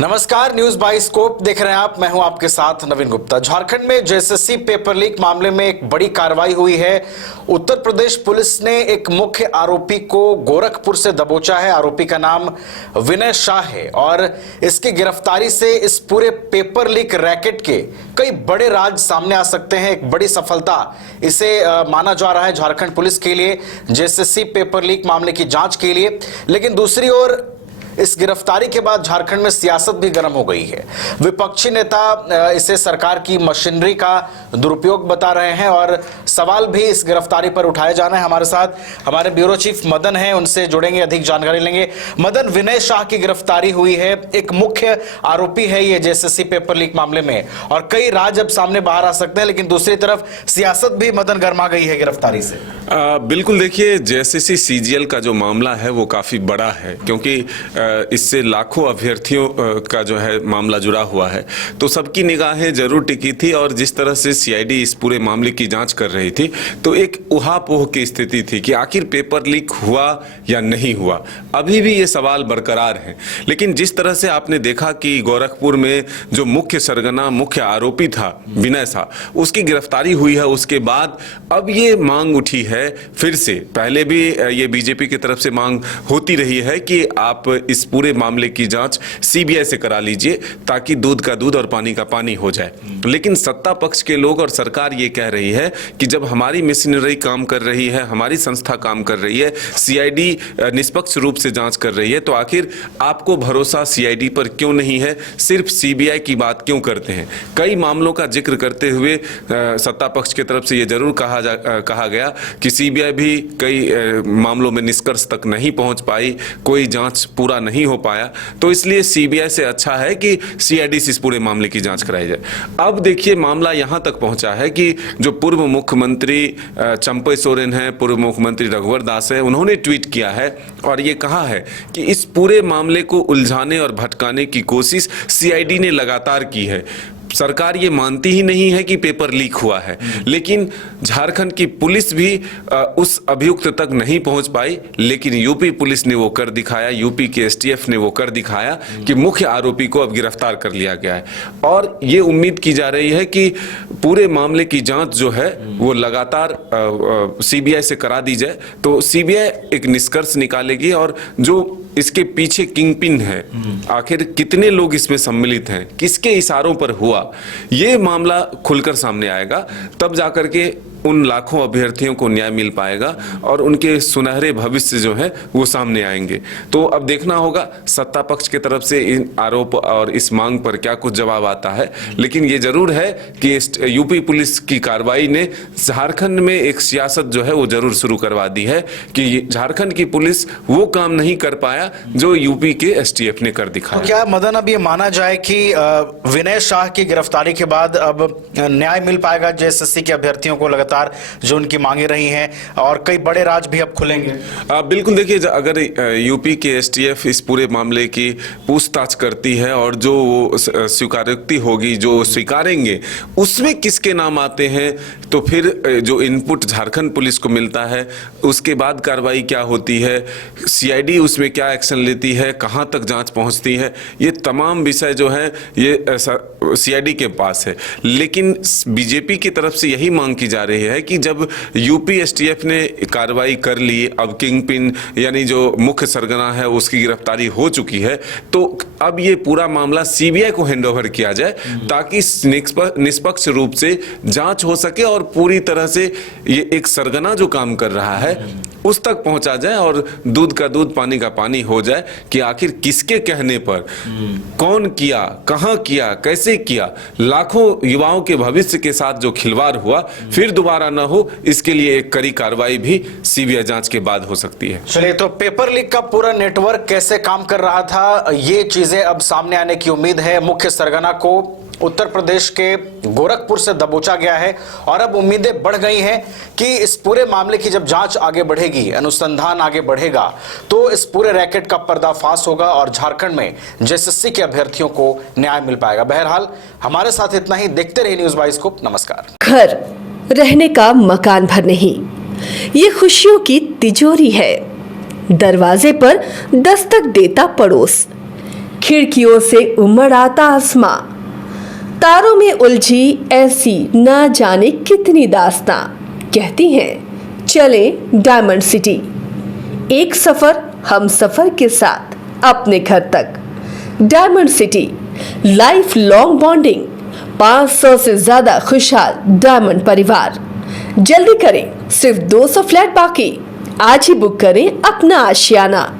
नमस्कार, news by scope देख रहे हैं आप। मैं हूं आपके साथ नवीन गुप्ता। झारखंड में जेएसएससी पेपर लीक मामले में एक बड़ी कार्रवाई हुई है। उत्तर प्रदेश पुलिस ने एक मुख्य आरोपी को गोरखपुर से दबोचा है। आरोपी का नाम विनय शाह है और इसकी गिरफ्तारी से इस पूरे पेपर लीक रैकेट के कई बड़े राज सामने आ सकते हैं। एक बड़ी सफलता इसे माना जा रहा है झारखंड पुलिस के लिए, जेएसएससी पेपर लीक मामले की जांच के लिए। लेकिन दूसरी ओर इस गिरफ्तारी के बाद झारखंड में सियासत भी गर्म हो गई है। विपक्षी नेता इसे सरकार की मशीनरी का दुरुपयोग बता रहे हैं और सवाल भी इस गिरफ्तारी पर उठाए जाना है। हमारे साथ हमारे ब्यूरो चीफ मदन हैं, उनसे जुड़ेंगे, अधिक जानकारी लेंगे। मदन, विनय शाह की गिरफ्तारी हुई है, एक मुख्य आरोपी है ये जेएसएससी पेपर लीक मामले में, और कई राज अब सामने बाहर आ सकते हैं। लेकिन दूसरी तरफ सियासत भी मदन गर्मा गई है गिरफ्तारी से। बिल्कुल, देखिए जेएसएससी सीजीएल का जो मामला है वो काफी बड़ा है, क्योंकि इससे लाखों अभ्यर्थियों का जो है मामला जुड़ा हुआ है। तो सबकी निगाहें जरूर टिकी थी और जिस तरह से सीआईडी इस पूरे मामले की जांच कर रही थी तो एक उहापोह की स्थिति थी कि आखिर पेपर लीक हुआ या नहीं हुआ। अभी भी ये सवाल बरकरार है। लेकिन जिस तरह से आपने देखा कि गोरखपुर में जो मुख्य सरगना, मुख्य आरोपी था विनय शाह, उसकी गिरफ्तारी हुई है, उसके बाद अब ये मांग उठी है फिर से। पहले भी ये बीजेपी की तरफ से मांग होती रही है कि आप इस पूरे मामले की जांच सीबीआई से करा लीजिए ताकि दूध का दूध और पानी का पानी हो जाए। लेकिन सत्ता पक्ष के लोग और सरकार ये कह रही है कि जब हमारी मशीनरी काम कर रही है, हमारी संस्था काम कर रही है, सीआईडी निष्पक्ष रूप से जांच कर रही है, तो आखिर आपको भरोसा सीआईडी पर क्यों नहीं है? सिर्फ सीबीआई की बात क्यों करते हैं? कई मामलों का जिक्र करते हुए सत्ता पक्ष की तरफ से ये जरूर कहा गया कि सीबीआई भी कई मामलों में निष्कर्ष तक नहीं पहुंच पाई, कोई जांच पूरा नहीं हो पाया, तो इसलिए सीबीआई से अच्छा है कि सीआईडी से इस पूरे मामले की जांच कराई जाए। अब देखिए मामला यहां तक पहुंचा है कि जो पूर्व मुख्यमंत्री चंपई सोरेन है, पूर्व मुख्यमंत्री रघुवर दास है, उन्होंने ट्वीट किया है और ये कहा है कि इस पूरे मामले को उलझाने और भटकाने की कोशिश सीआईडी ने लगातार की है। सरकार ये मानती ही नहीं है कि पेपर लीक हुआ है, लेकिन झारखंड की पुलिस भी उस अभियुक्त तक नहीं पहुंच पाई। लेकिन यूपी पुलिस ने वो कर दिखाया, यूपी के एसटीएफ ने वो कर दिखाया कि मुख्य आरोपी को अब गिरफ्तार कर लिया गया है। और ये उम्मीद की जा रही है कि पूरे मामले की जांच जो है वो लगातार सीबीआई से करा दी जाए, तो सीबीआई एक निष्कर्ष निकालेगी और जो इसके पीछे किंगपिन है, आखिर कितने लोग इसमें सम्मिलित हैं, किसके इशारों पर हुआ, ये मामला खुलकर सामने आएगा। तब जाकर के उन लाखों अभ्यर्थियों को न्याय मिल पाएगा और उनके सुनहरे भविष्य जो है वो सामने आएंगे। तो अब देखना होगा सत्ता पक्ष की तरफ से इन आरोप और इस मांग पर क्या कुछ जवाब आता है। लेकिन ये जरूर है कि यूपी पुलिस की कार्रवाई ने झारखंड में एक सियासत जो है वो जरूर शुरू करवा दी है कि झारखंड की पुलिस वो काम नहीं कर पाया जो यूपी के एसटीएफ ने कर दिखाया। तो क्या मदन अब ये माना जाए कि विनय शाह की गिरफ्तारी के बाद अब न्याय मिल पाएगा जेएसएससी के अभ्यर्थियों को, लगातार जो उनकी मांगे रही हैं, और कई बड़े राज भी अब खुलेंगे? बिल्कुल, देखिए अगर यूपी के एसटीएफ इस पूरे मामले की पूछताछ करती है और जो स्वीकारोक्ति होगी, जो स्वीकारेंगे, उसमें किसके नाम आते हैं, तो फिर जो इनपुट झारखंड पुलिस को मिलता है उसके बाद कार्रवाई क्या होती है, सीआईडी उसमें क्या एक्शन लेती है, कहां तक जांच पहुंचती है, ये तमाम विषय जो है ये सीआईडी के पास है। लेकिन बीजेपी की तरफ से यही मांग की जा रही है कि जब यूपी एसटीएफ ने कार्रवाई कर ली, अब किंगपिन यानी जो मुख्य सरगना है उसकी गिरफ्तारी हो चुकी है, तो अब ये पूरा मामला सीबीआई को हैंडओवर किया जाए ताकि निष्पक्ष रूप से जांच हो सके और पूरी तरह से ये एक सरगना जो काम कर रहा है उस तक पहुंचा जाए और दूध का दूध पानी का पानी हो जाए कि आखिर किसके कहने पर, कौन किया, कहां किया, कैसे किया। लाखों युवाओं के भविष्य के साथ जो खिलवाड़ हुआ फिर दोबारा न हो, इसके लिए एक कड़ी कार्रवाई भी सीबीआई जांच के बाद हो सकती है। चलिए, तो पेपर लीक का पूरा नेटवर्क कैसे काम कर रहा था, ये चीजें अब सामने आने की उम्मीद है। मुख्य सरगना को उत्तर प्रदेश के गोरखपुर से दबोचा गया है और अब उम्मीदें बढ़ गई हैं कि इस पूरे मामले की जब जांच आगे बढ़ेगी, अनुसंधान आगे बढ़ेगा, तो इस पूरे रैकेट का पर्दाफाश होगा और झारखंड में जेएसएससी के अभ्यर्थियों को न्याय मिल पाएगा। बहरहाल हमारे साथ इतना ही। देखते रहिए न्यूज बाई स्कोप। नमस्कार। घर रहने का मकान भर नहीं, ये खुशियों की तिजोरी है। दरवाजे पर दस्तक देता पड़ोस, खिड़कियों से उमड़ आता आसमां, तारों में उलझी ऐसी ना जाने कितनी दास्तां। कहती हैं चले डायमंड सिटी, एक सफर हम सफर के साथ अपने घर तक। Diamond city, life long bonding, 500 से ज्यादा खुशहाल डायमंड परिवार। जल्दी करें, सिर्फ 200 फ्लैट बाकी। आज ही बुक करें अपना आशियाना।